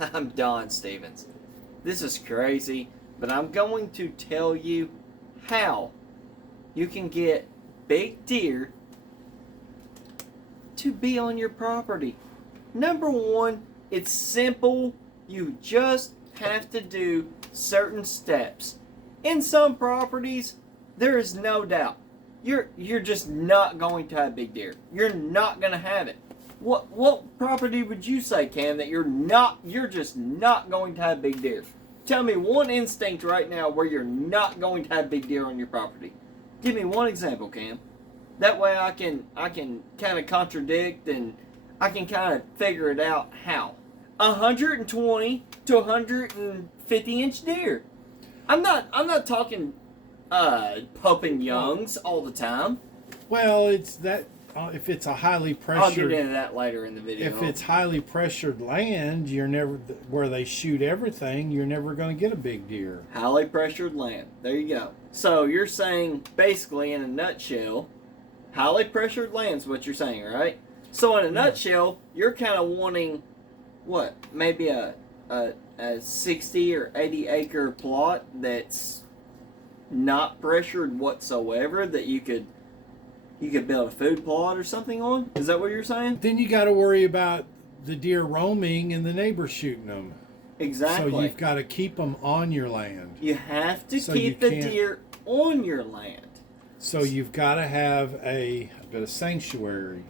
I'm Don Stevens. This is crazy, but I'm going to tell you how you can get big deer to be on your property. Number one, it's simple. You just have to do certain steps. In some properties, there is no doubt. You're just not going to have big deer. You're not going to have it. What property would you say, Cam, that you're just not going to have big deer? Tell me one instinct right now where you're not going to have big deer on your property. Give me one example, Cam. That way I can kind of contradict and I can kind of figure it out how. 120 to 150 inch deer. I'm not talking pupping youngs all the time. Well, it's that if it's a highly pressured. I'll get into that later in the video. If it's highly pressured land, you're never where they shoot everything. You're never going to get a big deer. Highly pressured land. There you go. So you're saying basically in a nutshell, highly pressured land's what you're saying, right? So in a nutshell, you're kind of wanting what? Maybe a 60 or 80 acre plot that's not pressured whatsoever that you could build a food plot or something on? Is that what you're saying? Then you got to worry about the deer roaming and the neighbors shooting them. Exactly. So you've got to keep them on your land. You have to keep the deer on your land. So you've got to have a sanctuary.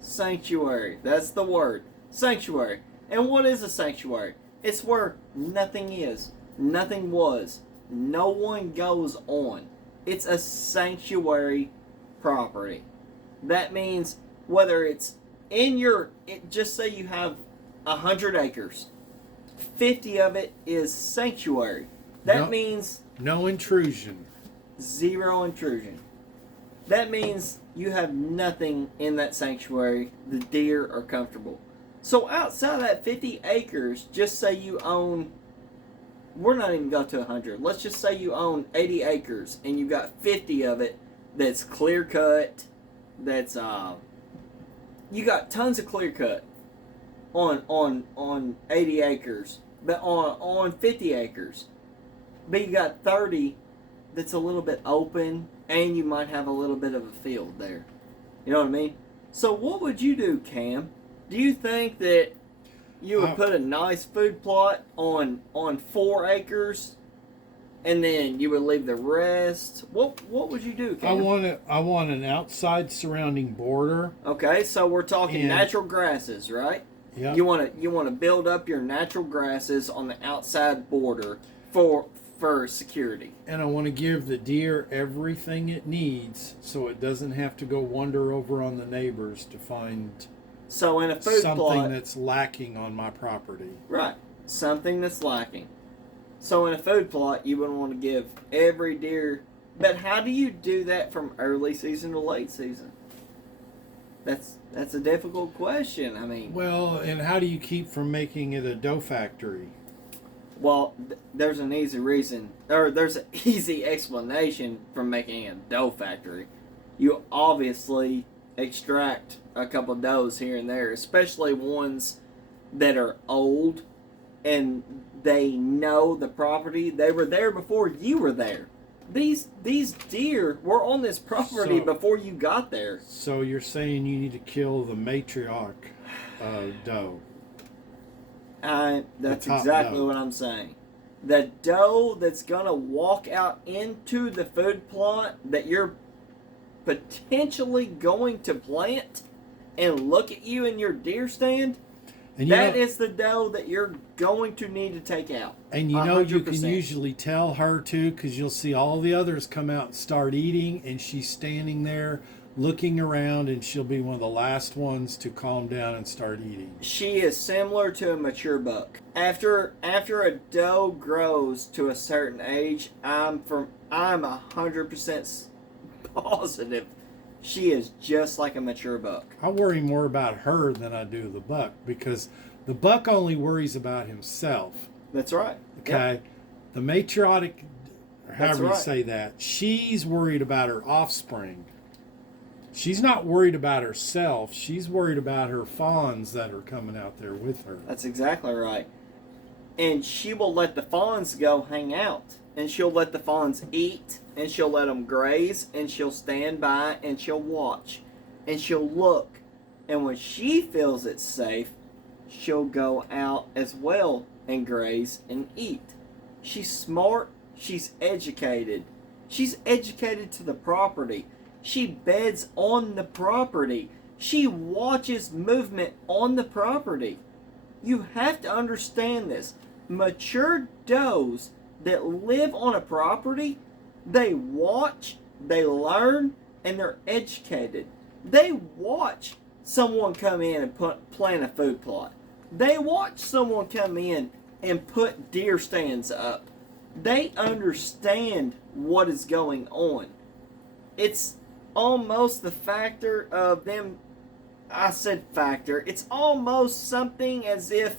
Sanctuary. That's the word. Sanctuary. And what is a sanctuary? It's where nothing is. Nothing was. No one goes on. It's a sanctuary property. That means whether it's in just say you have 100 acres, 50 of it is sanctuary. That means no intrusion. Zero intrusion. That means you have nothing in that sanctuary. The deer are comfortable. So outside that 50 acres, just say you own, we're not even going to 100. Let's just say you own 80 acres and you've got 50 of it that's clear cut. That's you got tons of clear cut on 80 acres, but on 50 acres. But you got 30 that's a little bit open, and you might have a little bit of a field there. You know what I mean? So what would you do, Cam? Do you think that you would put a nice food plot on 4 acres, and then you would leave the rest? What would you do, Cam? I want an outside surrounding border. Okay, so we're talking natural grasses, right? Yeah. You want to build up your natural grasses on the outside border for security. And I want to give the deer everything it needs so it doesn't have to go wander over on the neighbors to find so in a food something plot, that's lacking on my property. Right. Something that's lacking. So in a food plot, you wouldn't want to give every deer. But how do you do that from early season to late season? That's a difficult question. I mean, well, and how do you keep from making it a dough factory? Well, there's an easy reason, or there's an easy explanation for making a dough factory. You obviously extract a couple of doughs here and there, especially ones that are old and they know the property. They were there before you were there. These deer were on this property before you got there. So you're saying you need to kill the matriarch doe? That's exactly what I'm saying. The doe that's going to walk out into the food plot that you're potentially going to plant and look at you in your deer stand, that is the doe that you're going to need to take out. And 100%. You can usually tell her too, because you'll see all the others come out and start eating, and she's standing there looking around, and she'll be one of the last ones to calm down and start eating. She is similar to a mature buck. After a doe grows to a certain age, I'm 100% positive she is just like a mature buck. I worry more about her than I do the buck, because the buck only worries about himself. That's right. Okay. Yep. The matriarch, or however you right. say that, she's worried about her offspring. She's not worried about herself. She's worried about her fawns that are coming out there with her. That's exactly right. and she will let the fawns go hang out, and she'll let the fawns eat, and she'll let them graze, and she'll stand by, and she'll watch, and she'll look, and when she feels it's safe, she'll go out as well and graze and eat. She's smart, she's educated. She's educated to the property. She beds on the property. She watches movement on the property. You have to understand this. Mature does that live on a property, they watch, they learn, and they're educated. They watch someone come in and plant a food plot. They watch someone come in and put deer stands up. They understand what is going on. It's almost the factor of them. I said factor. It's almost something as if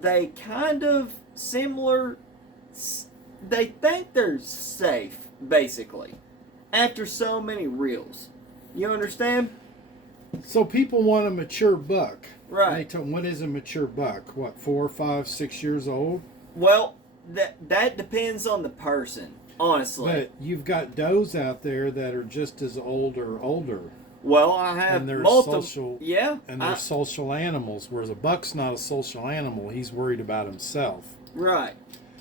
they kind of similar. They think they're safe, basically, after so many reels. You understand? So people want a mature buck. Right. What is a mature buck? What, 4, 5, 6 years old? Well, that depends on the person, honestly. But you've got does out there that are just as old or older. Well, I have and they're multiple. Social, yeah. And they're social animals, whereas a buck's not a social animal. He's worried about himself. Right.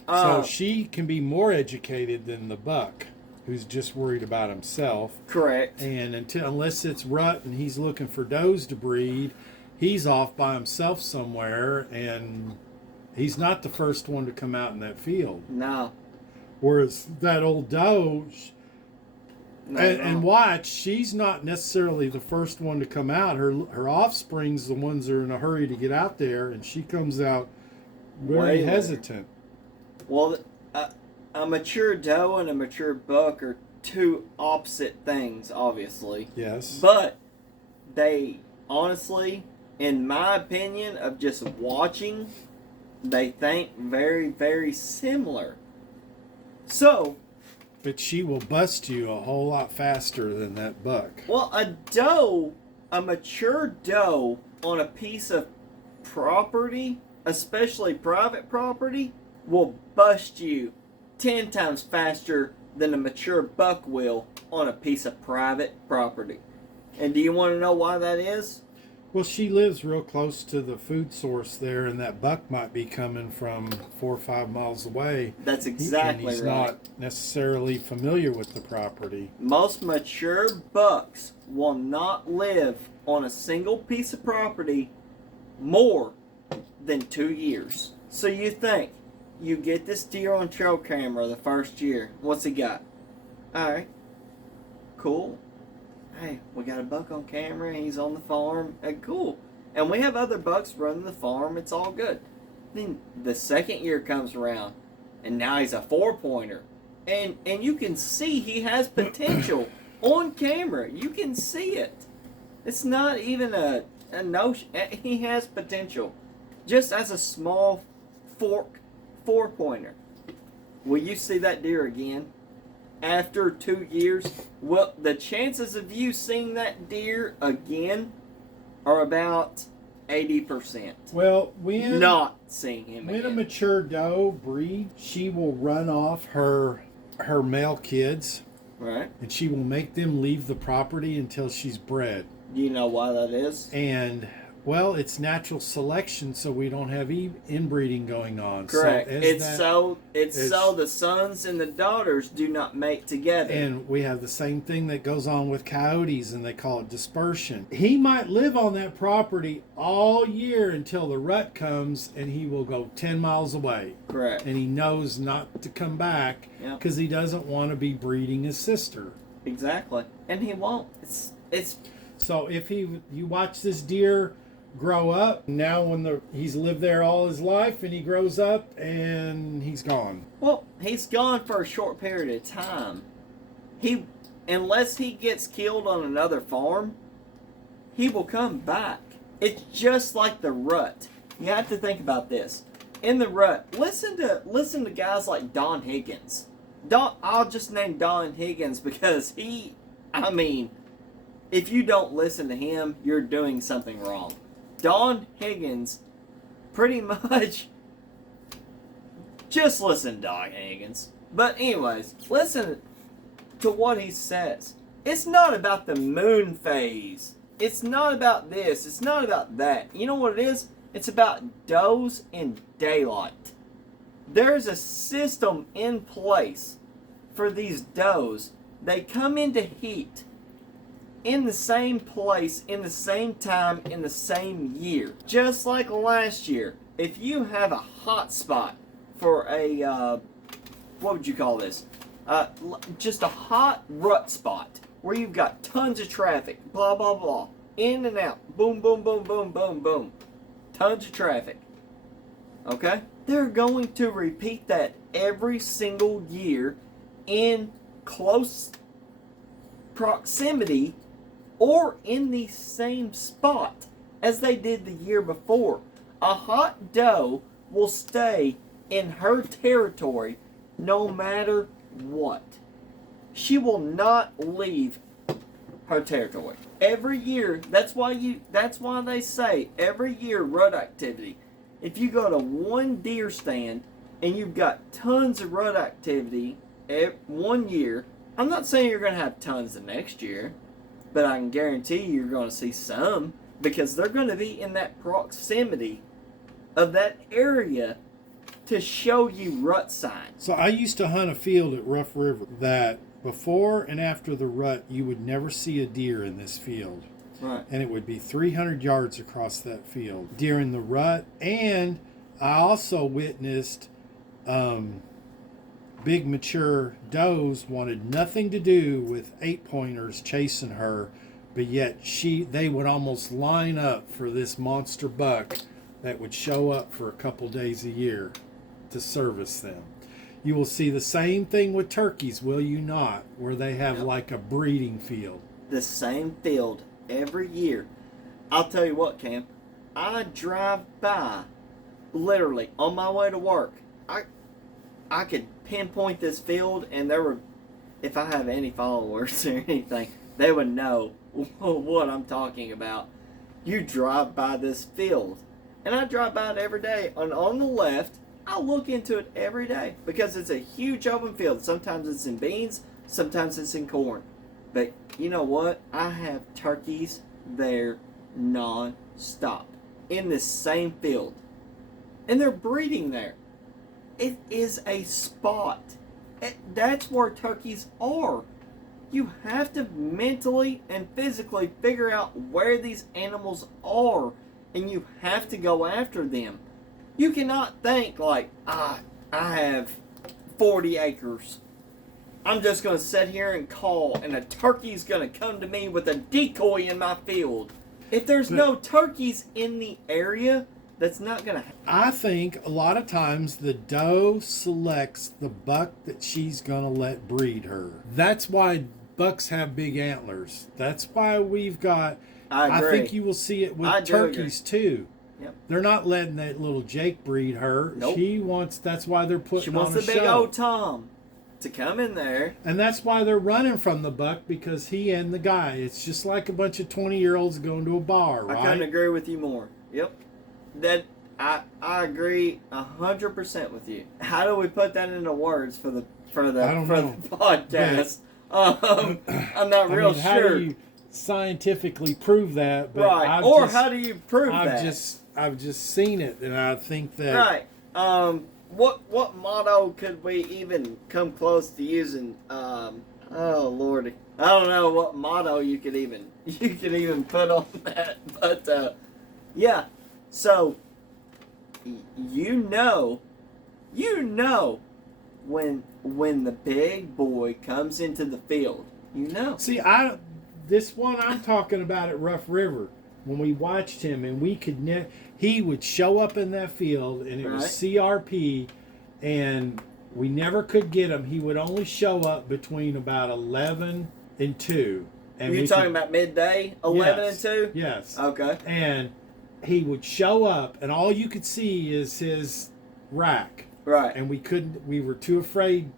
So she can be more educated than the buck, who's just worried about himself. Correct. And unless it's rut and he's looking for does to breed, he's off by himself somewhere, and he's not the first one to come out in that field. No. Whereas that old doe, and watch, she's not necessarily the first one to come out. Her offspring's the ones that are in a hurry to get out there, and she comes out very hesitant. Well, a mature doe and a mature buck are two opposite things, obviously. Yes. But they, honestly, in my opinion, of just watching, they think very, very similar. So. But she will bust you a whole lot faster than that buck. Well, a mature doe on a piece of property, especially private property, will bust you 10 times faster than a mature buck will on a piece of private property. And do you want to know why that is? Well, she lives real close to the food source there, and that buck might be coming from 4 or 5 miles away. That's exactly and he's right. not necessarily familiar with the property. Most mature bucks will not live on a single piece of property more than 2 years. So you think, you get this deer on trail camera the first year. What's he got? Alright. Cool. Hey, we got a buck on camera. He's on the farm. Cool. And we have other bucks running the farm. It's all good. Then the second year comes around, and now he's a 4-pointer. And you can see he has potential on camera. You can see it. It's not even a notion. He has potential. Just as a small fork 4-pointer. Will you see that deer again? After 2 years, well, the chances of you seeing that deer again are about 80%. Well, not seeing him when again. a mature doe breeds, she will run off her male kids, Right. and she will make them leave the property until she's bred. Do you know why that is? And well, it's natural selection, so we don't have inbreeding going on. Correct. So so the sons and the daughters do not mate together. And we have the same thing that goes on with coyotes, and they call it dispersion. He might live on that property all year until the rut comes, and he will go 10 miles away. Correct. And he knows not to come back because he doesn't want to be breeding his sister. Exactly. And he won't. It's So if you watch this deer grow up, now when he's lived there all his life, and he grows up and he's gone. Well, he's gone for a short period of time. Unless he gets killed on another farm, he will come back. It's just like the rut. You have to think about this. In the rut, listen to guys like Don Higgins. I'll just name Don Higgins because if you don't listen to him, you're doing something wrong. Don Higgins pretty much Just listen to Doc Higgins. But anyways, listen to what he says. It's not about the moon phase. It's not about this. It's not about that. You know what it is? It's about does in daylight. There's a system in place for these does. They come into heat in the same place, in the same time, in the same year. Just like last year, if you have a hot spot for a, what would you call this? Just a hot rut spot where you've got tons of traffic, blah, blah, blah, in and out, boom, boom, boom, boom, boom, boom, tons of traffic, okay? They're going to repeat that every single year in close proximity or in the same spot as they did the year before. A hot doe will stay in her territory no matter what. She will not leave her territory. Every year, that's why they say every year rut activity. If you go to one deer stand and you've got tons of rut activity 1 year, I'm not saying you're going to have tons the next year, but I can guarantee you're going to see some because they're going to be in that proximity of that area to show you rut signs. So I used to hunt a field at Rough River that before and after the rut, you would never see a deer in this field. Right. And it would be 300 yards across that field during the rut. And I also witnessed big mature does wanted nothing to do with 8-pointers chasing her, but yet they would almost line up for this monster buck that would show up for a couple days a year to service them. You will see the same thing with turkeys, will you not? Where they have like a breeding field. The same field every year. I'll tell you what, Cam. I drive by, literally, on my way to work. I could pinpoint this field, and if I have any followers or anything, they would know what I'm talking about. You drive by this field, and I drive by it every day. And on the left, I look into it every day because it's a huge open field. Sometimes it's in beans, sometimes it's in corn. But you know what? I have turkeys there non-stop in this same field. And they're breeding there. It is a spot. That's where turkeys are. You have to mentally and physically figure out where these animals are, and you have to go after them. You cannot think like, I have 40 acres. I'm just going to sit here and call, and a turkey's going to come to me with a decoy in my field. If there's no turkeys in the area, that's not going to happen. I think a lot of times the doe selects the buck that she's going to let breed her. That's why bucks have big antlers. That's why we've got... I think you will see it with turkeys too. Yep. They're not letting that little Jake breed her. Nope. That's why they're putting on a show. She wants the big old Tom to come in there. And that's why they're running from the buck, because he and the guy. It's just like a bunch of 20-year-olds going to a bar, right? I couldn't agree with you more. Yep. That I agree 100% with you. How do we put that into words for the podcast? I'm not real sure. How do you scientifically prove that? But right. How do you prove that? I've just seen it, and I think that right. What motto could we even come close to using? Oh Lordy, I don't know what motto you could even put on that, but yeah. So you know when the big boy comes into the field, you know. See, this one I'm talking about at Rough River, when we watched him, and we could he would show up in that field, and it was CRP, and we never could get him. He would only show up between about 11 and 2. And you're talking about midday, 11 and 2? Yes. Okay. And he would show up, and all you could see is his rack. Right. And we were too afraid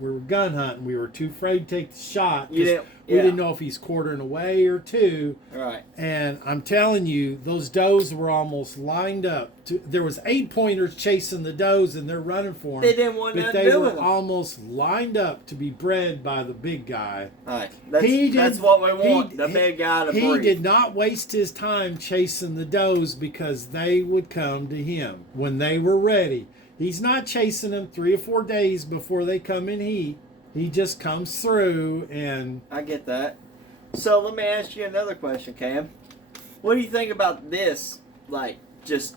we were gun hunting. We were too afraid to take the shot. You didn't, We didn't know if he's quartering away or two. Right. And I'm telling you, those does were almost lined up. There was 8-pointers chasing the does, and they're running for them. They didn't want but nothing they to do were with them. almost lined up to be bred by the big guy. Right. That's what we want, the big guy to breed. He did not waste his time chasing the does because they would come to him when they were ready. He's not chasing them 3 or 4 days before they come in heat. He just comes through and... I get that. So let me ask you another question, Cam. What do you think about this? Like, just...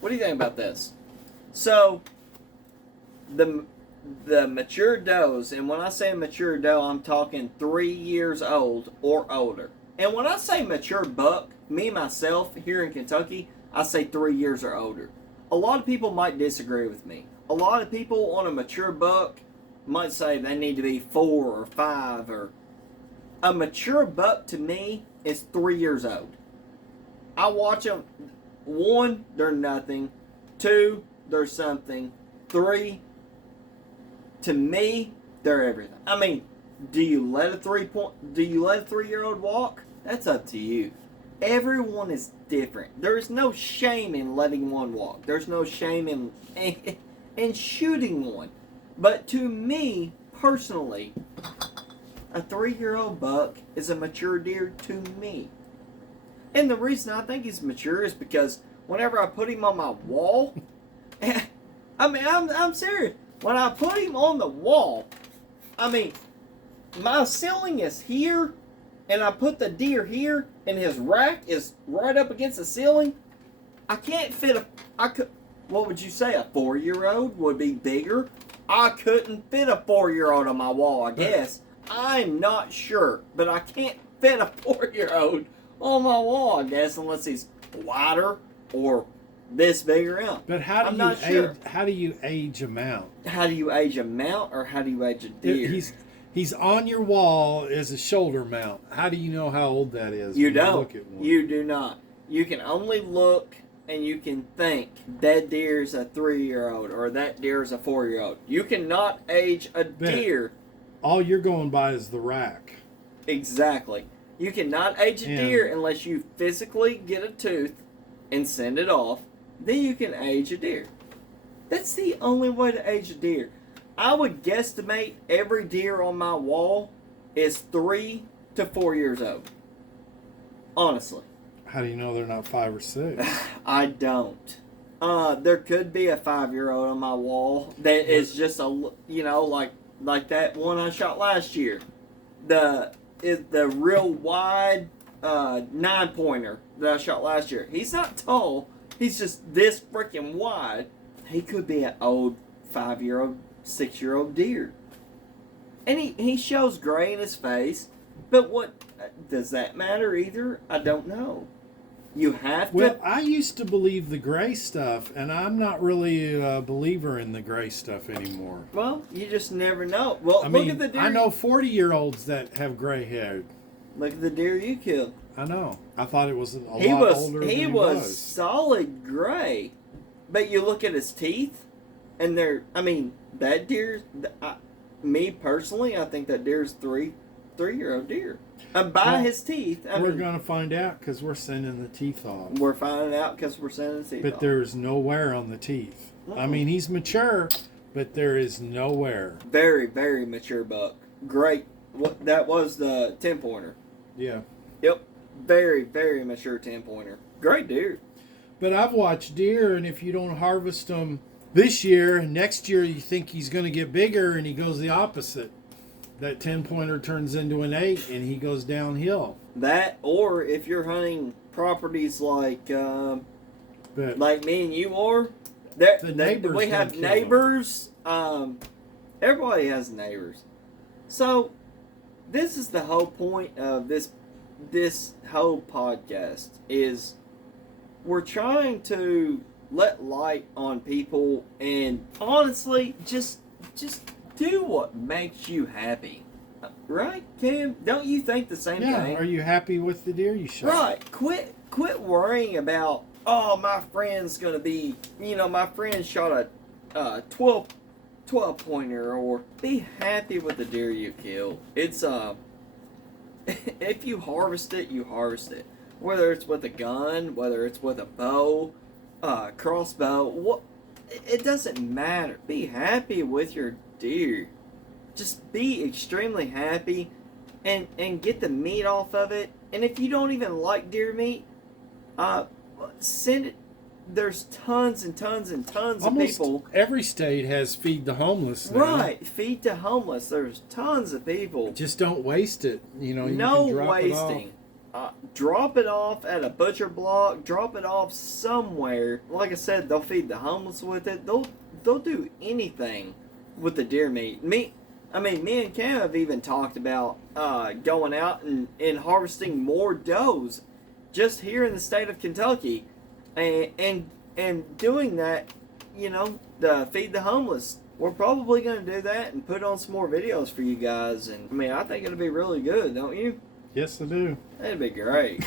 What do you think about this? So, the mature does, and when I say mature doe, I'm talking 3 years old or older. And when I say mature buck, me, myself, here in Kentucky, I say 3 years or older. A lot of people might disagree with me. A lot of people on a mature buck might say they need to be 4 or 5 or... A mature buck to me is 3 years old. I watch them. 1, they're nothing. 2, they're something. 3, to me, they're everything. I mean, do you let a 3-year-old walk? That's up to you. Everyone is different. There is no shame in letting one walk. There's no shame in shooting one. But to me, personally, a 3-year-old buck is a mature deer to me. And the reason I think he's mature is because whenever I put him on my wall, I mean, I'm serious. When I put him on the wall, I mean, my ceiling is here, and I put the deer here, and his rack is right up against the ceiling. I can't fit what would you say, a 4-year-old would be bigger? I couldn't fit a 4-year-old on my wall, I guess. I'm not sure, but I can't fit a 4-year-old on my wall, I guess, unless he's wider or this big around. But how do you age a mount? How do you age a mount, or how do you age a deer? He's on your wall as a shoulder mount. How do you know how old that is? You don't. Look at one? You do not. You can only look and you can think that deer is a 3-year-old or that deer is a 4-year-old. You cannot age a deer. All you're going by is the rack. Exactly. You cannot age a deer unless you physically get a tooth and send it off. Then you can age a deer. That's the only way to age a deer. I would guesstimate every deer on my wall is 3 to 4 years old. Honestly. How do you know they're not 5 or 6? I don't. There could be a 5-year-old on my wall that is just like that one I shot last year. The real wide 9-pointer that I shot last year. He's not tall. He's just this freaking wide. He could be an old 5-year-old, 6-year-old deer. And he shows gray in his face. But what does that matter either? I don't know. You have to. Well, I used to believe the gray stuff, and I'm not really a believer in the gray stuff anymore. Well, you just never know. Well, look at the deer. I know 40-year-olds that have gray hair. Look at the deer you killed. I know. I thought it was a lot older than he was. He was solid gray. But you look at his teeth, and that deer, me personally, I think that deer's 3-year-old deer. His teeth. We're going to find out because we're sending the teeth off. We're finding out because we're sending the teeth off. But there's no wear on the teeth. I mean, he's mature, but there is no wear. Very, very mature buck. Great. That was the 10-pointer. Yeah. Yep. Very, very mature 10-pointer. Great deer. But I've watched deer, and if you don't harvest them this year, and next year you think he's going to get bigger, and he goes the opposite. That 10-pointer turns into an 8, and he goes downhill. That, or if you're hunting properties like me and you are, we have neighbors. Everybody has neighbors. So, this is the whole point of this whole podcast is we're trying to let light on people and honestly just do what makes you happy. Right, Cam? Don't you think the same thing? Yeah, are you happy with the deer you shot? Right. Quit worrying about, oh, my friend's going to be, my friend shot a 12 12 pointer, or be happy with the deer you kill. It's if you harvest it, you harvest it. Whether it's with a gun, whether it's with a bow, crossbow, it doesn't matter. Be happy with your deer. Just be extremely happy and get the meat off of it. And if you don't even like deer meat, send it. There's tons and tons and tons of people. Every state has Feed the Homeless now. Right, Feed the Homeless. There's tons of people. Just don't waste it. You know, no you can drop wasting. Drop it off at a butcher block. Drop it off somewhere. Like I said, they'll feed the homeless with it. They'll do anything with the deer meat. Me and Cam have even talked about going out and harvesting more does just here in the state of Kentucky. And doing that, you know, the Feed the Homeless. We're probably going to do that and put on some more videos for you guys. And I mean, I think it'll be really good, don't you? Yes, I do. That'd be great.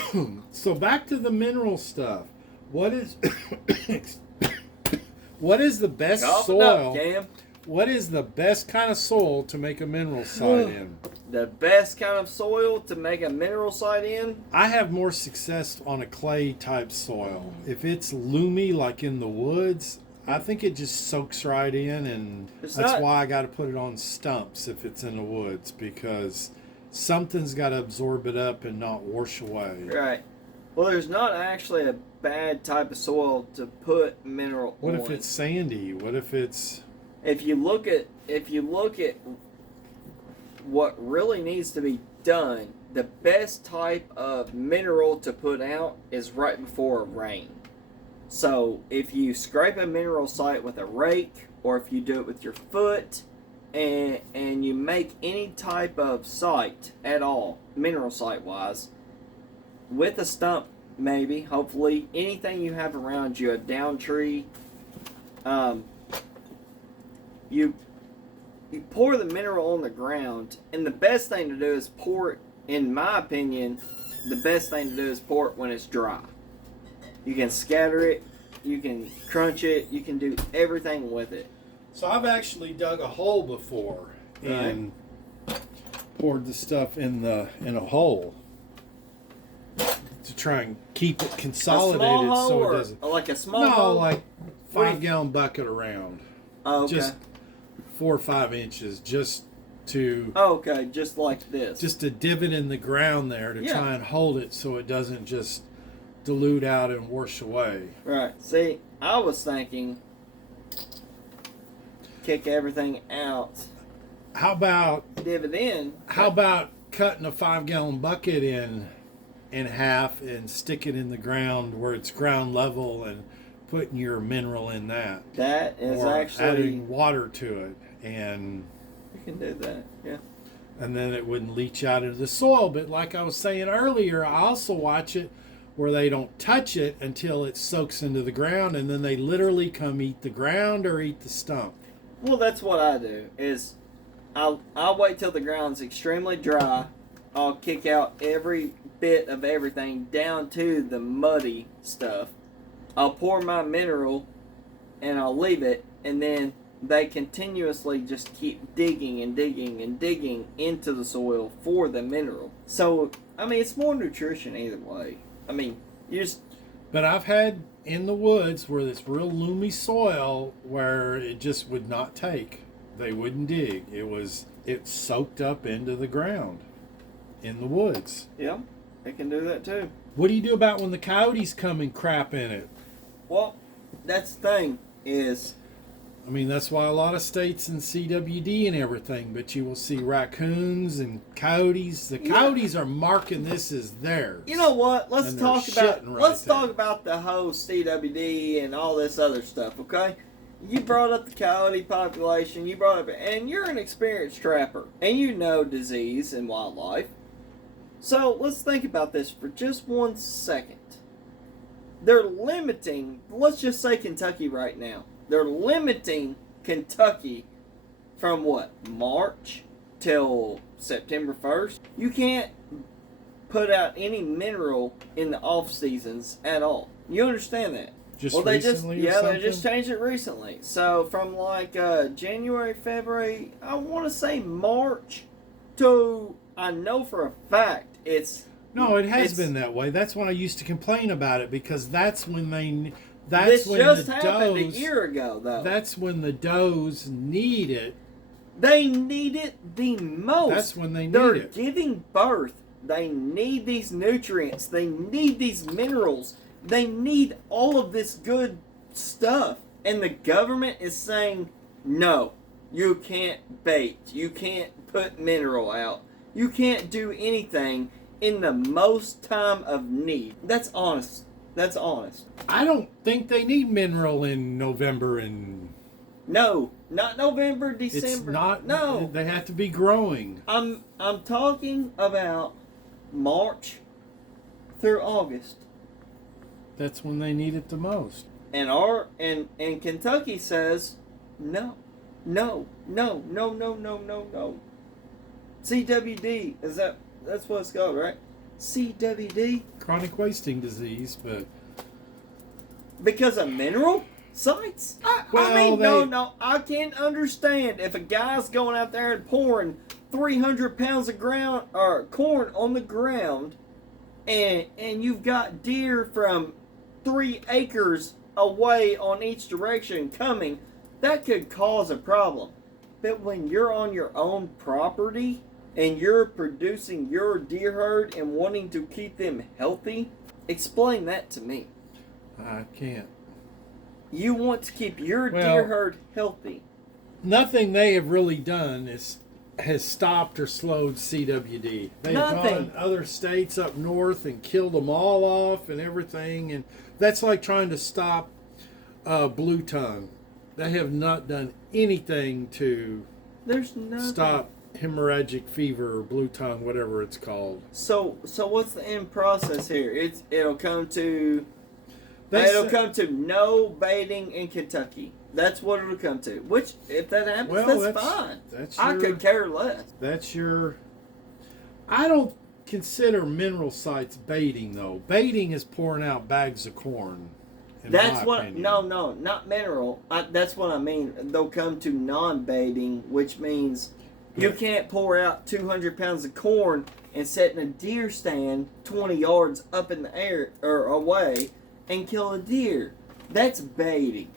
So back to the mineral stuff. What is what is the best soil? Up, Cam. What is the best kind of soil to make a mineral site in? The best kind of soil to make a mineral site in? I have more success on a clay type soil. If it's loomy like in the woods, I think it just soaks right in, and that's why I got to put it on stumps if it's in the woods, because something's got to absorb it up and not wash away. Right. Well, there's not actually a bad type of soil to put mineral on. What if it's sandy? What if it's... If you look at what really needs to be done, the best type of mineral to put out is right before a rain. So if you scrape a mineral site with a rake, or if you do it with your foot, and you make any type of site at all, mineral site wise, with a stump, maybe, hopefully, anything you have around you, a down tree, you pour the mineral on the ground, and the best thing to do is pour it, in my opinion, the best thing to do is pour it when it's dry. You can scatter it, you can crunch it, you can do everything with it. So I've actually dug a hole before and poured the stuff in a hole to try and keep it consolidated so it doesn't. Like a small hole? No, like 5-gallon bucket around. Oh, okay. Just 4 or 5 inches, just to... Okay, just like this. Just a divot in the ground there to try and hold it so it doesn't just dilute out and wash away. Right. See, I was thinking kick everything out. How about... Divot in. How about cutting a 5-gallon bucket in half and stick it in the ground where it's ground level and putting your mineral in that. That is or actually adding water to it, and you can do that, yeah. And then it wouldn't leach out into the soil. But like I was saying earlier, I also watch it where they don't touch it until it soaks into the ground, and then they literally come eat the ground or eat the stump. Well, that's what I do. Is I'll wait till the ground's extremely dry. I'll kick out every bit of everything down to the muddy stuff. I'll pour my mineral and I'll leave it, and then they continuously just keep digging and digging and digging into the soil for the mineral. So, I mean, it's more nutrition either way. I mean, you just... But I've had in the woods where it's real loomy soil where it just would not take. They wouldn't dig. It soaked up into the ground in the woods. Yeah, they can do that too. What do you do about when the coyotes come and crap in it? Well, that's the thing is... I mean, that's why a lot of states in CWD and everything, but you will see raccoons and coyotes. The coyotes are marking this as theirs. You know what? Let's talk talk about the whole CWD and all this other stuff, okay? You brought up the coyote population, and you're an experienced trapper, and you know disease and wildlife. So let's think about this for just 1 second. They're limiting, let's just say Kentucky right now. They're limiting Kentucky from what? March till September 1st. You can't put out any mineral in the off seasons at all. You understand that? Just well, recently they just changed it recently. So from like January, February, I want to say March to, I know for a fact it's. No, it has been that way. That's when I used to complain about it, because that's when they. This just happened a year ago, though. That's when the does need it. They need it the most. That's when they need They're it. giving birth. They need these nutrients. They need these minerals. They need all of this good stuff. And the government is saying, no, you can't bait. You can't put mineral out. You can't do anything in the most time of need. That's honest. That's honest. I don't think they need mineral in November and... No, not November, December. It's not. No. They have to be growing. I'm talking about March through August. That's when they need it the most. And Kentucky says no. CWD, that's what it's called, right? CWD? Chronic wasting disease, but... Because of mineral sites? I can't understand if a guy's going out there and pouring 300 pounds of corn on the ground, and you've got deer from 3 acres away on each direction coming, that could cause a problem. But when you're on your own property and you're producing your deer herd and wanting to keep them healthy, explain that to me. I can't. You want to keep your deer herd healthy. Nothing they have really done has stopped or slowed CWD. They've gone other states up north and killed them all off and everything, and that's like trying to stop blue tongue. They have not done anything to stop hemorrhagic fever or blue tongue, whatever it's called. So what's the end process here? It'll come to no baiting in Kentucky. That's what it'll come to. Which, if that happens, that's fine. I could care less. I don't consider mineral sites baiting, though. Baiting is pouring out bags of corn. No, not mineral. That's what I mean. They'll come to non-baiting, which means you can't pour out 200 pounds of corn and set in a deer stand 20 yards up in the air or away and kill a deer. That's baiting.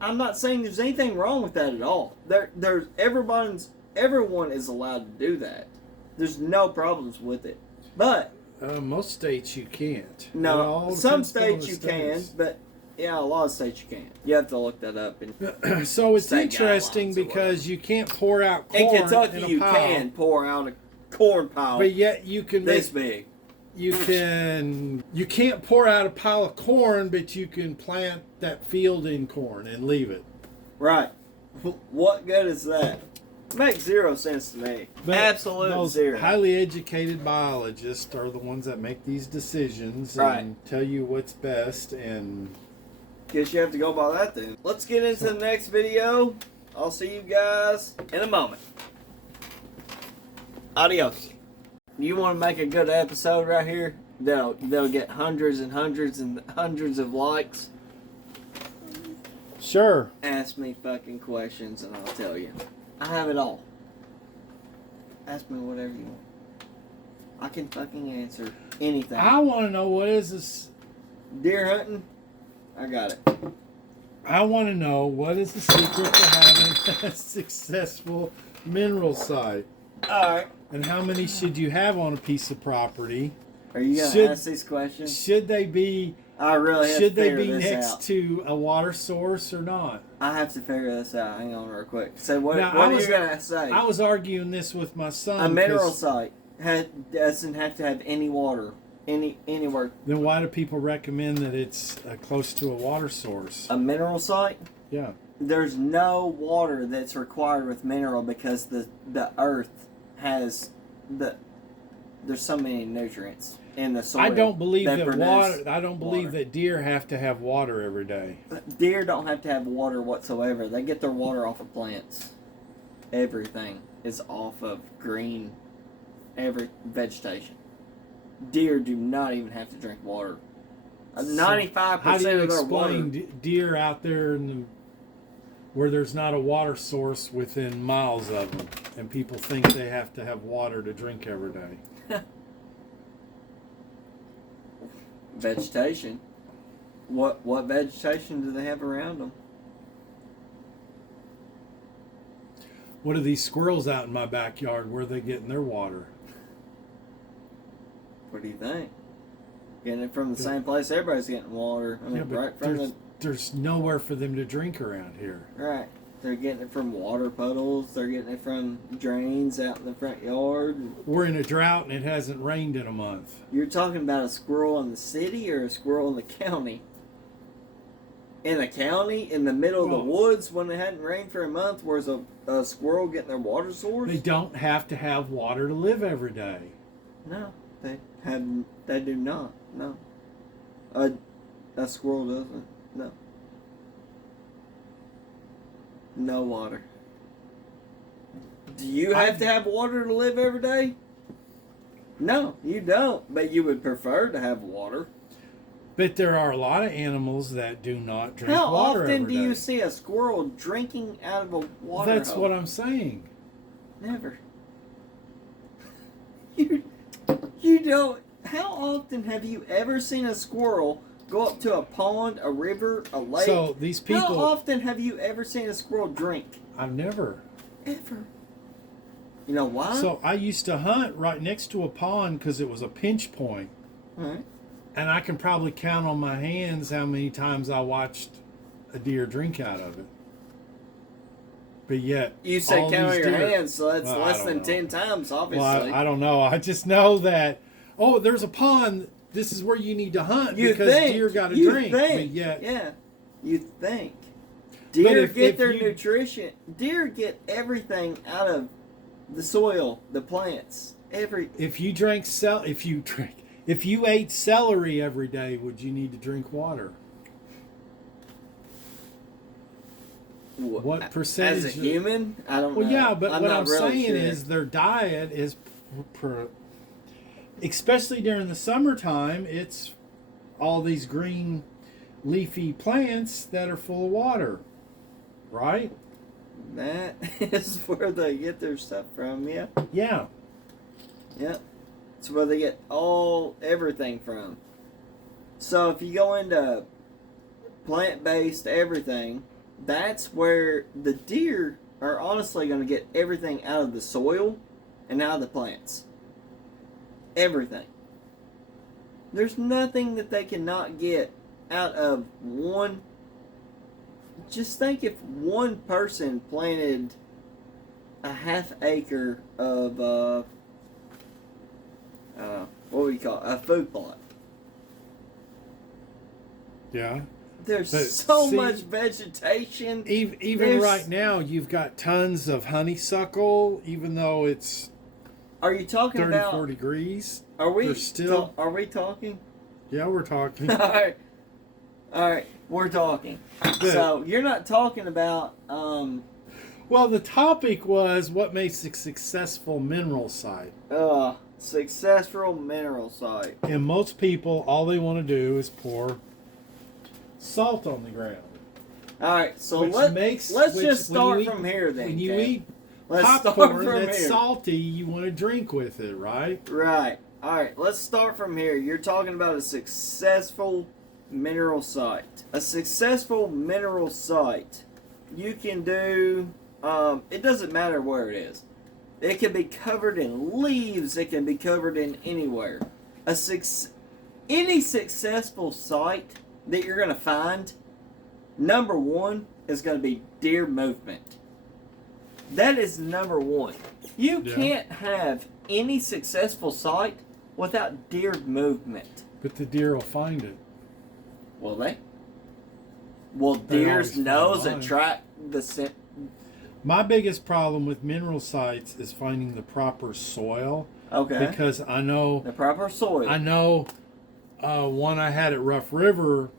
I'm not saying there's anything wrong with that at all. Everyone is allowed to do that. There's no problems with it. But most states you can't. No, some states you can, but yeah, a lot of states you can't. You have to look that up. So it's interesting because you can't pour out corn in Kentucky. In a you pile, can pour out a corn pile, but yet you can this big. You can't pour out a pile of corn, but you can plant that field in corn and leave it. Right. What good is that? Makes zero sense to me. But absolute zero. Highly educated biologists are the ones that make these decisions and tell you what's best. And guess you have to go by that then. Let's get into the next video. I'll see you guys in a moment. Adios. You want to make a good episode right here? They'll get hundreds and hundreds and hundreds of likes. Sure. Ask me fucking questions and I'll tell you. I have it all. Ask me whatever you want. I can fucking answer anything. I want to know, what is this? Deer hunting? I got it. I want to know, what is the secret to having a successful mineral site? Alright. And how many should you have on a piece of property? Are you going to ask these questions? Should they be... I really have to figure this out. Should they be next to a water source or not? I have to figure this out. Hang on real quick. So what are you going to say? I was arguing this with my son. A mineral site doesn't have to have any water anywhere. Then why do people recommend that it's close to a water source? A mineral site? Yeah. There's no water that's required with mineral because the earth has there's so many nutrients in the soil. I don't believe that deer have to have water every day. Deer don't have to have water whatsoever. They get their water off of plants. Everything is off of green, every vegetation. Deer do not even have to drink water. 95% how do you of their water. explain deer out there where there's not a water source within miles of them, and people think they have to have water to drink every day? Vegetation. What vegetation do they have around them? What are these squirrels out in my backyard? Where are they getting their water? What do you think? Getting it from the same place everybody's getting water. I mean, Yeah, but right from there's nowhere for them to drink around here. Right. They're getting it from water puddles. They're getting it from drains out in the front yard. We're in a drought and it hasn't rained in a month. You're talking about a squirrel in the city or a squirrel in the county? In the county, in the middle of the woods, when it hadn't rained for a month, where's a squirrel getting their water source? They don't have to have water to live every day. No, they do not. No, a squirrel doesn't. No. No water. Do you have to have water to live every day? No, you don't. But you would prefer to have water. But there are a lot of animals that do not drink How water every day. often do you see a squirrel drinking out of a water That's hole? what I'm saying. Never. You don't. How often have you ever seen a squirrel go up to a pond, a river, a lake? So these people. How often have you ever seen a squirrel drink? I've never. Ever. You know why? So I used to hunt right next to a pond because it was a pinch point. Right. And I can probably count on my hands how many times I watched a deer drink out of it. But yet, You said all count on these your deer- hands, so that's Well, I less don't than know. 10 times, obviously. Well, I don't know. I just know that, oh, there's a pond. This is where you need to hunt You because think, deer got to you drink. Think, But yet, yeah, you think. Deer if get their you- nutrition. Deer get everything out of the soil, the plants. if you ate celery every day, would you need to drink water? What percentage? As a human, I don't know. Well, yeah, but what not I'm really saying sure. is their diet is, especially during the summertime, it's all these green leafy plants that are full of water, right? That is where they get their stuff from, yeah. Yeah. Yep. It's where they get everything from. So if you go into plant-based everything, that's where the deer are honestly going to get everything out of the soil and out of the plants. Everything. There's nothing that they cannot get out of one. Just think if one person planted a half acre of what do you call it? A food plot. Yeah. There's But so see, much vegetation. Even There's- right now, you've got tons of honeysuckle, even though it's Are you talking 34 about? degrees. Are we There's still. Are we talking? Yeah, we're talking. All right. All right. We're talking. So you're not talking about. Well, the topic was what makes a successful mineral site. Successful mineral site. And most people, all they want to do is pour salt on the ground. All right. So Which let's makes- just which- when start you eat- from here then. When you Ken. eat Let's start popcorn from that's here. salty, you want to drink with it, right? Right. All right. Let's start from here. You're talking about a successful mineral site. A successful mineral site. You can do. It doesn't matter where it is. It can be covered in leaves. It can be covered in anywhere. Any successful site that you're going to find, number one is going to be deer movement. That is number one. You Yeah. can't have any successful site without deer movement. But the deer will find it. Will they? Will They deer's always nose find mine. attract the scent? My biggest problem with mineral sites is finding the proper soil. Okay. Because I know The proper soil. one I had at Rough River,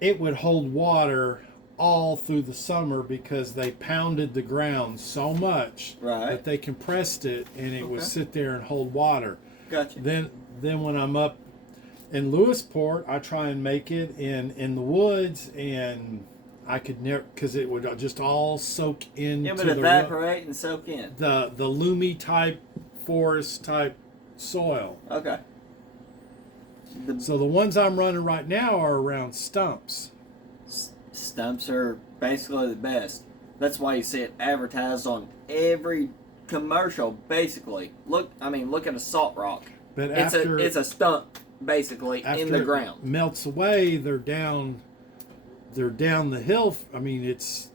it would hold water all through the summer because they pounded the ground so much Right. that they compressed it and it would Okay. sit there and hold water. Gotcha. Then when I'm up in Lewisport, I try and make it in the woods, and I could never, because it would just all soak into It would evaporate and soak in. the loomy type, forest type soil. Okay. So the ones I'm running right now are around stumps. Stumps are basically the best. That's why you see it advertised on every commercial. Basically, look at a salt rock. But It's a stump basically in the ground. It melts away, they're down the hill. I mean, it's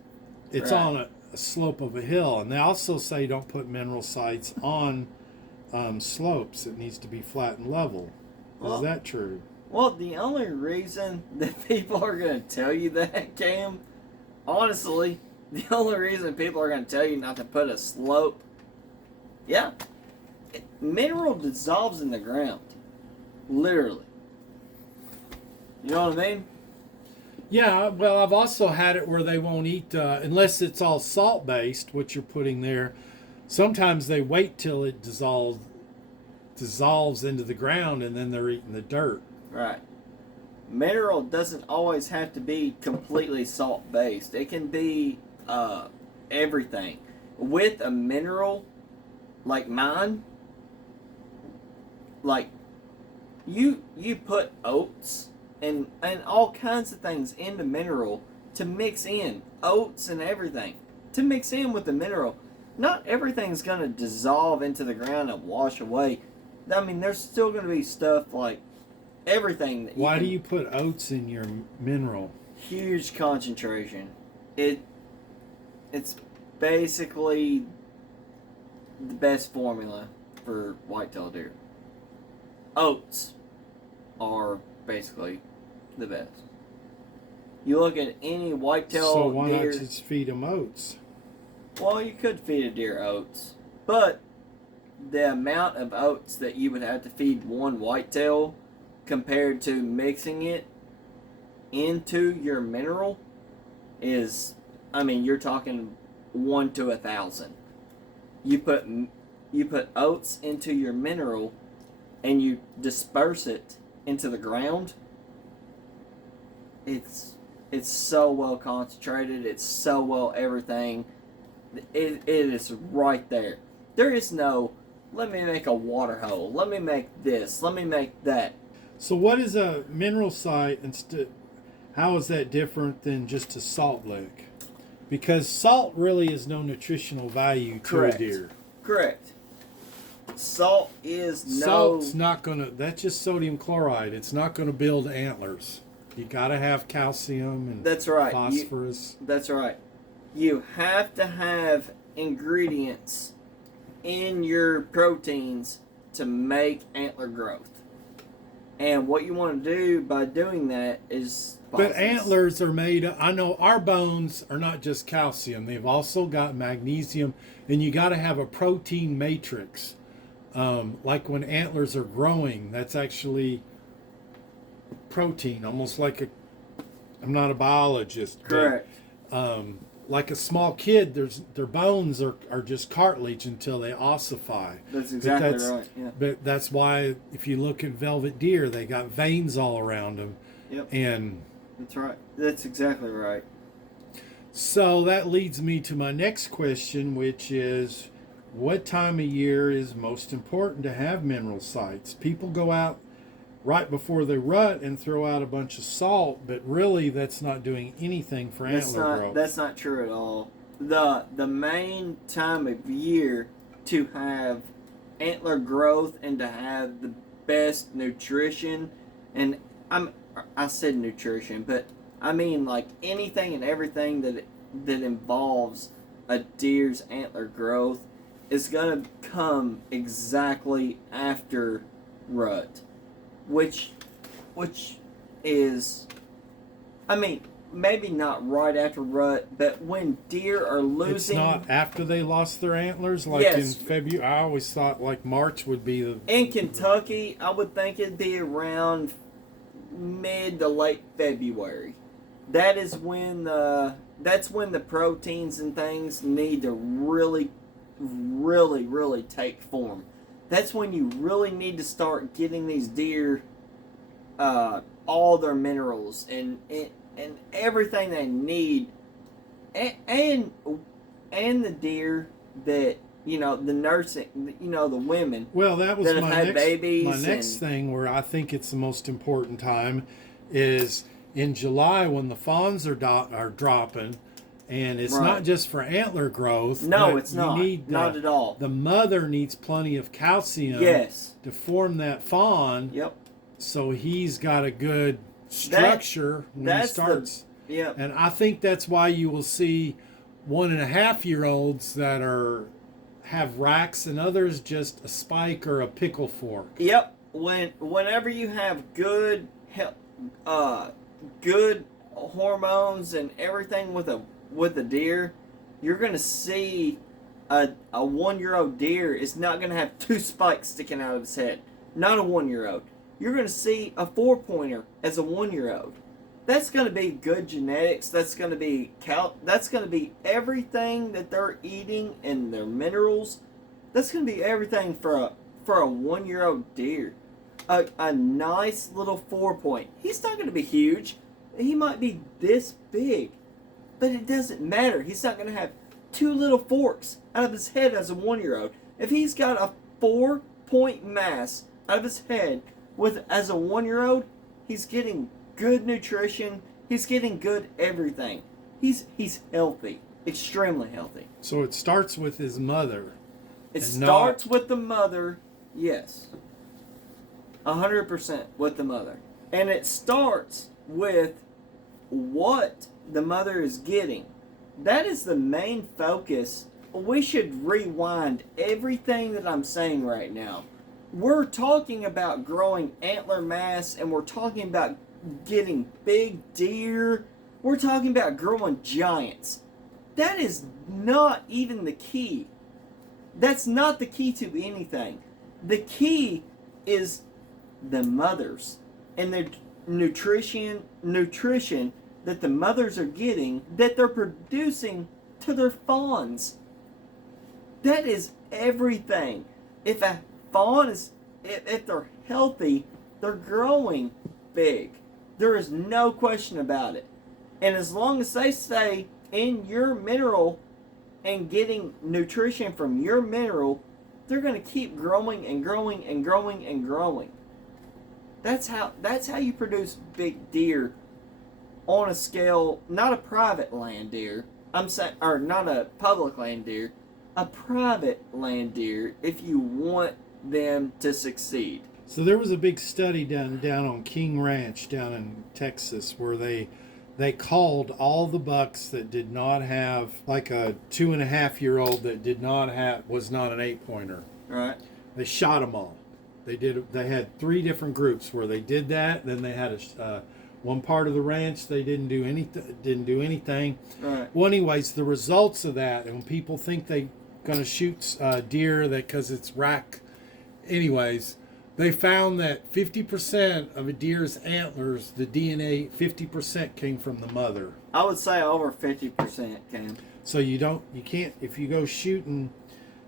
Right. on a slope of a hill, and they also say don't put mineral sites on slopes. It needs to be flat and level. Well, Is that true? Well, the only reason that people are going to tell you that, Cam, honestly, the only reason people are going to tell you not to put a slope, mineral dissolves in the ground. Literally. You know what I mean? Yeah, well, I've also had it where they won't eat, unless it's all salt based, what you're putting there. Sometimes they wait till it dissolves into the ground, and then they're eating the dirt. Right. Mineral doesn't always have to be completely salt based. It can be everything. With a mineral like mine, like you put oats and all kinds of things into mineral to mix in, oats and everything to mix in with the mineral. Not everything's going to dissolve into the ground and wash away. I mean, there's still going to be stuff like everything. Why do you put oats in your mineral? Huge concentration. It's basically the best formula for whitetail deer. Oats are basically the best. You look at any whitetail So why deer. not just feed them oats? Well, you could feed a deer oats, but the amount of oats that you would have to feed one whitetail compared to mixing it into your mineral is, I mean, you're talking 1 to 1,000. You put oats into your mineral and you disperse it into the ground. It's so well concentrated. It's so well everything. It is right there. There is no, let me make a water hole. Let me make this. Let me make that. So what is a mineral site how is that different than just a salt lick? Because salt really is no nutritional value to a deer. Correct. Salt is Salt's not gonna, that's just sodium chloride. It's not gonna build antlers. You gotta have calcium and That's right. phosphorus. That's right. You have to have ingredients in your proteins to make antler growth. And what you want to do by doing that is But antlers are made, I know our bones are not just calcium. They've also got magnesium, and you got to have a protein matrix. Like when antlers are growing, that's actually protein, almost like I'm not a biologist. Correct. But, like a small kid, their bones are just cartilage until they ossify. That's exactly right. Yeah. But that's why if you look at velvet deer, they got veins all around them. Yep. And that's right. That's exactly right. So that leads me to my next question, which is, what time of year is most important to have mineral sites? People go out right before they rut and throw out a bunch of salt, but really that's not doing anything for antler growth. That's not true at all. The main time of year to have antler growth and to have the best nutrition, and I said nutrition, but I mean like anything and everything that involves a deer's antler growth is gonna come exactly after rut. Which is, I mean, maybe not right after rut, but when deer are losing. It's not after they lost their antlers, like Yes. in February. I always thought like March would be the. In Kentucky, I would think it'd be around mid to late February. That is when that's when the proteins and things need to really, really, really take form. That's when you really need to start getting these deer all their minerals and everything they need, and the deer that the nursing, the women. Well, that was that have my had next babies my next thing where I think it's the most important time is in July when the fawns are dropping, and it's Right. not just for antler growth. No, but it's not. Not at all. The mother needs plenty of calcium Yes. to form that fawn. Yep. So he's got a good structure when he starts. Yep. And I think that's why you will see 1.5-year-olds that have racks and others just a spike or a pickle fork. Yep. Whenever you have good good hormones and everything with a deer, you're gonna see a 1-year-old deer is not gonna have 2 spikes sticking out of his head. Not a 1-year-old. You're gonna see a 4-pointer as a 1-year-old. That's gonna be good genetics. That's gonna be everything that they're eating and their minerals. That's gonna be everything for a 1-year-old deer. A nice little 4-point. He's not gonna be huge. He might be this big, but it doesn't matter. He's not gonna have 2 little forks out of his head as a 1-year-old. If he's got a 4-point mass out of his head as a 1-year-old, he's getting good nutrition. He's getting good everything. He's healthy, extremely healthy. So it starts with his mother. It starts with the mother, yes, 100% with the mother, and it starts with what the mother is getting. That is the main focus. We should rewind everything that I'm saying right now. We're talking about growing antler mass, and we're talking about getting big deer. We're talking about growing giants. That is not even the key. That's not the key to anything. The key is the mothers and the nutrition that the mothers are getting, that they're producing to their fawns. That is everything. If a fawn if they're healthy, they're growing big. There is no question about it. And as long as they stay in your mineral and getting nutrition from your mineral, they're going to keep growing and growing and growing and growing. That's how you produce big deer on a scale, not a private land deer. I'm saying, or not a public land deer, a private land deer if you want them to succeed. So there was a big study down on King Ranch down in Texas where they called all the bucks that did not have, like a 2.5-year-old that was not an 8-pointer. Right. They shot them all. They had 3 different groups where they did that. Then they had one part of the ranch they didn't do anything. Right. Well, anyways, the results of that, and when people think they're going to shoot deer because it's rack, anyways, they found that 50% of a deer's antlers, the DNA, 50% came from the mother. I would say over 50% came. So you can't, if you go shooting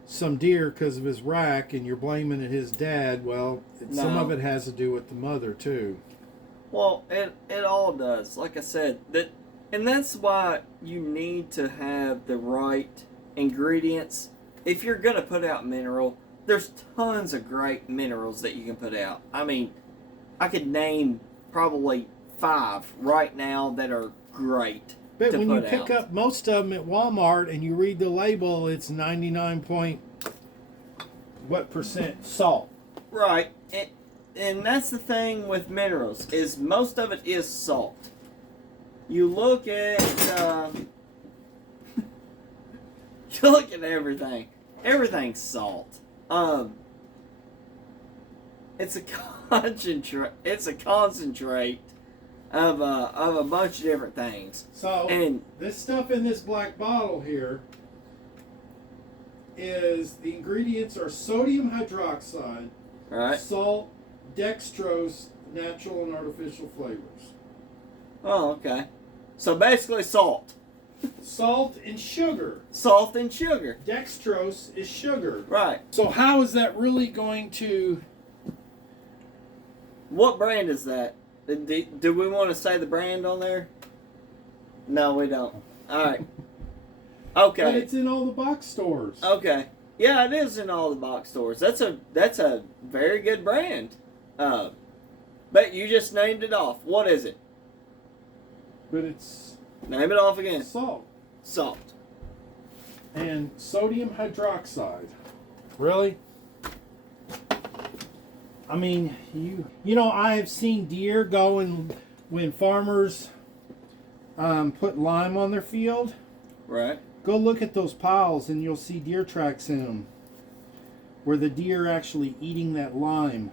some deer because of his rack and you're blaming it his dad, well, some of it has to do with the mother too. Well, it all does. Like I said, and that's why you need to have the right ingredients. If you're going to put out mineral, there's tons of great minerals that you can put out. I mean, I could name probably 5 right now that are great. But to when you put pick out. up most of them at Walmart and you read the label, it's 99 point what percent salt. Right. And that's the thing with minerals, is most of it is salt. You look at you look at everything. Everything's salt. It's a concentrate. It's a concentrate of a bunch of different things. So And this stuff in this black bottle here is the ingredients are sodium hydroxide, right. salt, dextrose, natural and artificial flavors. Oh, okay. So basically, salt. Salt and sugar. Salt and sugar. Dextrose is sugar. Right. So how is that really going to What brand is that? Do we want to say the brand on there? No, we don't. All right. Okay. But it's in all the box stores. Okay. Yeah, it is in all the box stores. That's a very good brand. But you just named it off. What is it? But it's Name it off again. salt. Salt. And sodium hydroxide. Really? I mean, you know, I have seen deer go and when farmers put lime on their field. Right. Go look at those piles and you'll see deer tracks in them where the deer are actually eating that lime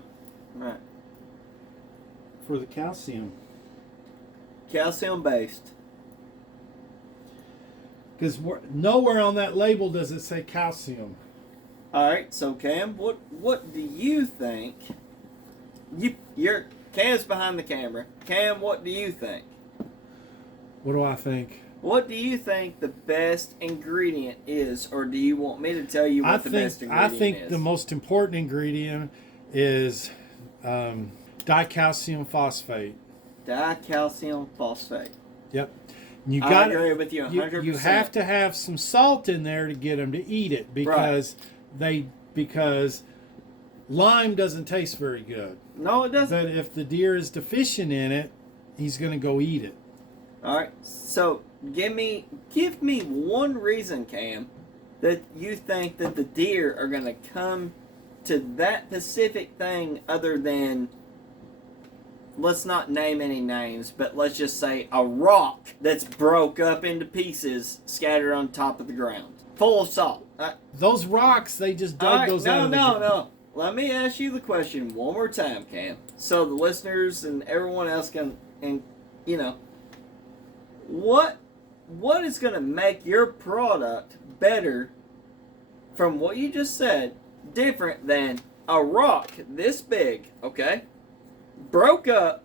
Right. for the calcium. Calcium based. Because nowhere on that label does it say calcium. All right. So Cam, what do you think? You're Cam's behind the camera. Cam, what do you think? What do I think? What do you think the best ingredient is, or do you want me to tell you what the best ingredient is? I think the most important ingredient is dicalcium phosphate. Dicalcium phosphate. Yep. I agree with you 100%. You have to have some salt in there to get them to eat it because because lime doesn't taste very good. No, it doesn't. But if the deer is deficient in it, he's going to go eat it. All right. So give me one reason, Cam, that you think that the deer are going to come to that specific thing other than, let's not name any names, but let's just say a rock that's broke up into pieces scattered on top of the ground, full of salt. Those rocks, they just dug those out of the ground. No. Let me ask you the question one more time, Cam, so the listeners and everyone else can, and you know, what is going to make your product better from what you just said, different than a rock this big, okay, broke up,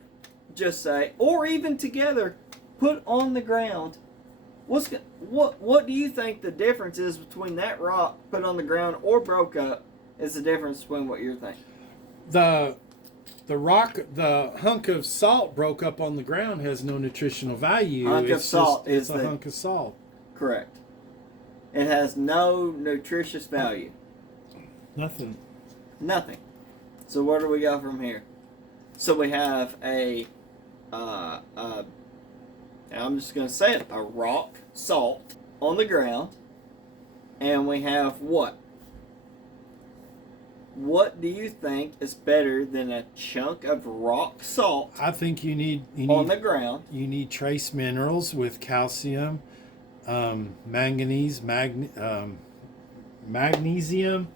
just say, or even together, put on the ground? What do you think the difference is between that rock put on the ground or broke up? Is the difference between what you're thinking? The hunk of salt broke up on the ground has no nutritional value. It's a hunk of salt. Correct. It has no nutritious value. Nothing. So where do we go from here? So we have I'm just going to say it, a rock salt on the ground, and we have what? What do you think is better than a chunk of rock salt? I think you need on the ground. You need trace minerals with calcium, manganese, magnesium,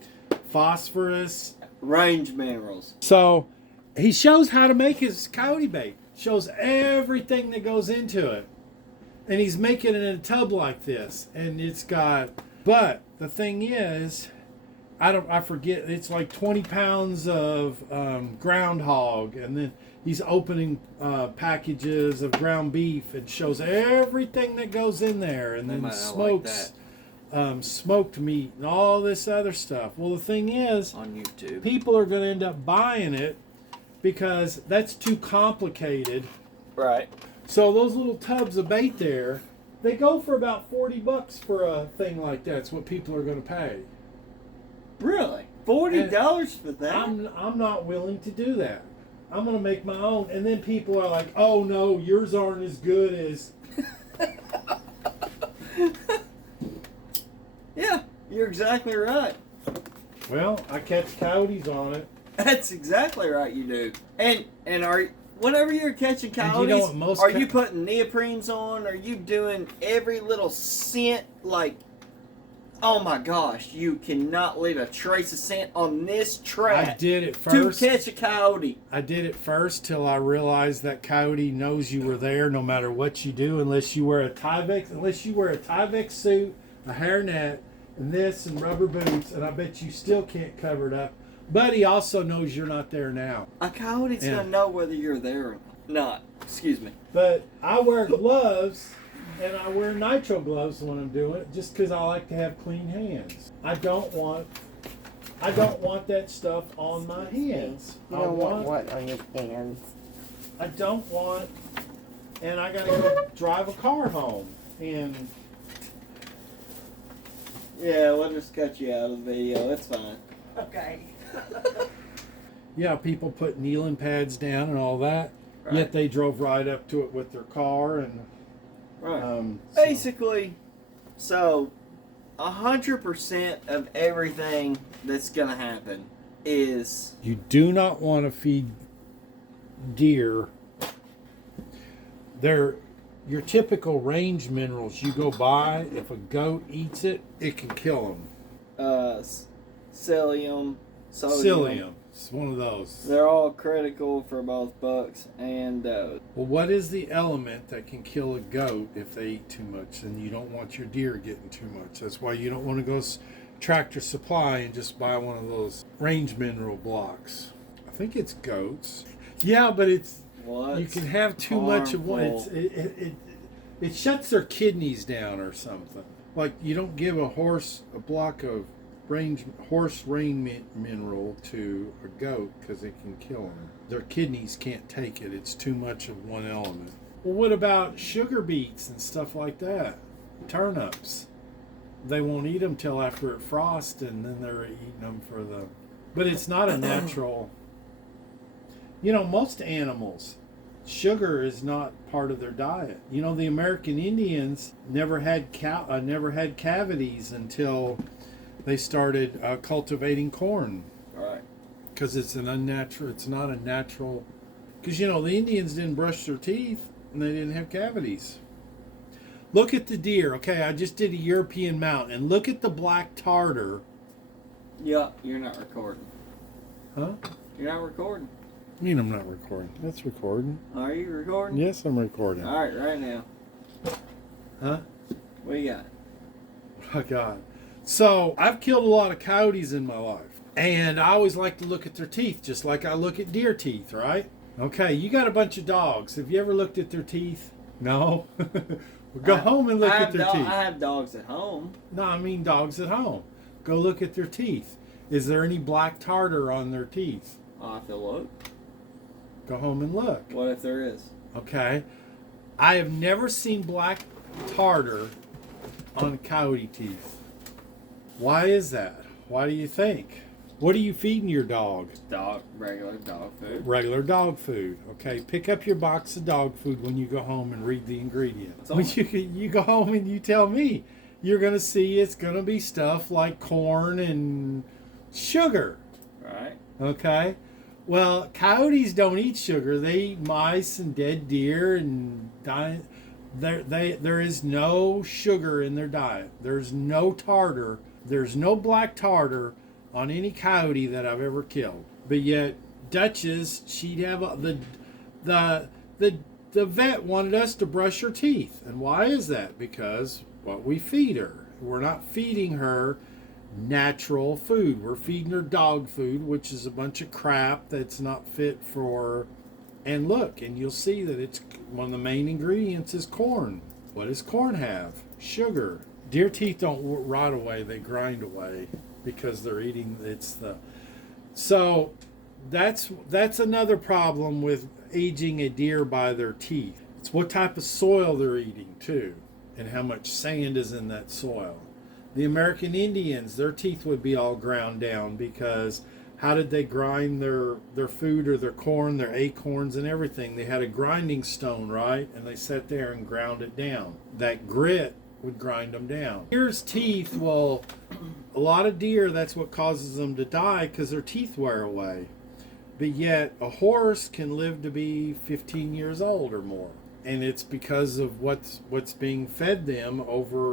phosphorus, range minerals. So he shows how to make his coyote bait. Shows everything that goes into it, and he's making it in a tub like this, and it's got. But the thing is, I forget. It's like 20 pounds of groundhog, and then he's opening packages of ground beef, and shows everything that goes in there, and then smokes, smoked meat, and all this other stuff. Well, the thing is, on YouTube, people are going to end up buying it because that's too complicated. Right. So those little tubs of bait there, they go for about $40 for a thing like that. That's what people are going to pay. Really? $40 for that? I'm not willing to do that. I'm going to make my own. And then people are like, oh no, yours aren't as good as... Yeah, you're exactly right. Well, I catch coyotes on it. That's exactly right, you do. And whenever you're catching coyotes, you know are you putting neoprenes on? Are you doing every little scent? Like, oh my gosh, you cannot leave a trace of scent on this track. I did it first. To catch a coyote. I did it first till I realized that coyote knows you were there no matter what you do, unless you wear a Tyvek suit, a hairnet, and this, and rubber boots, and I bet you still can't cover it up. But he also knows you're not there now. A coyote's going to know whether you're there or not. Excuse me. But I wear gloves, and I wear nitro gloves when I'm doing it, just because I like to have clean hands. I don't want I don't want that stuff on my hands. You don't want what on your hands? I don't want, and I gotta go drive a car home. And Yeah, we'll just cut you out of the video. It's fine. Okay. yeah, people put kneeling pads down and all that. Right. Yet they drove right up to it with their car and Right. Basically, so 100% of everything that's gonna happen is you do not want to feed deer. They're your typical range minerals you go buy. If a goat eats it, it can kill them. psyllium, Psyllium. It's one of those. They're all critical for both bucks and does. Well, what is the element that can kill a goat if they eat too much? And you don't want your deer getting too much. That's why you don't want to go Tractor Supply and just buy one of those range mineral blocks. I think it's goats. Yeah, but it's What? you can have too much of one. It shuts their kidneys down or something. Like you don't give a horse a block of horse rain mineral to a goat because it can kill them. Their kidneys can't take it. It's too much of one element. Well, what about sugar beets and stuff like that? Turnips. They won't eat them till after it frosts, and then they're eating them for the. But it's not a natural. Most animals, sugar is not part of their diet. The American Indians never had cavities until they started cultivating corn. Right. Because it's not a natural. Because, the Indians didn't brush their teeth and they didn't have cavities. Look at the deer. Okay, I just did a European mount. And look at the black tartar. Yeah, you're not recording. Huh? You're not recording. I mean, I'm not recording. That's recording. Are you recording? Yes, I'm recording. All right now. Huh? What you got? Oh, God. So, I've killed a lot of coyotes in my life. And I always like to look at their teeth, just like I look at deer teeth, right? Okay, you got a bunch of dogs. Have you ever looked at their teeth? No? Well, go home and look at their teeth. I have dogs at home. No, I mean dogs at home. Go look at their teeth. Is there any black tartar on their teeth? I'll have to look. Go home and look. What if there is? Okay. I have never seen black tartar on coyote teeth. Why is that? Why do you think? What are you feeding your dog? Regular dog food. Regular dog food. Okay, pick up your box of dog food when you go home and read the ingredients. When you go home and you tell me, you're going to see it's going to be stuff like corn and sugar. Right. Okay. Well, coyotes don't eat sugar. They eat mice and dead deer and there is no sugar in their diet. There's no tartar. There's no black tartar on any coyote that I've ever killed. But yet, Duchess, she'd have the vet wanted us to brush her teeth. And why is that? Because what we feed her. We're not feeding her natural food. We're feeding her dog food, which is a bunch of crap that's not fit for. And look, and you'll see that it's one of the main ingredients is corn. What does corn have? Sugar. Deer teeth don't rot away, they grind away because they're eating. So that's another problem with aging a deer by their teeth. It's what type of soil they're eating too, and how much sand is in that soil. The American Indians, their teeth would be all ground down because how did they grind their food or their corn, their acorns and everything? They had a grinding stone, right? And they sat there and ground it down. That grit would grind them down. Deer's teeth, well, a lot of deer, that's what causes them to die because their teeth wear away. But yet a horse can live to be 15 years old or more. And it's because of what's being fed them over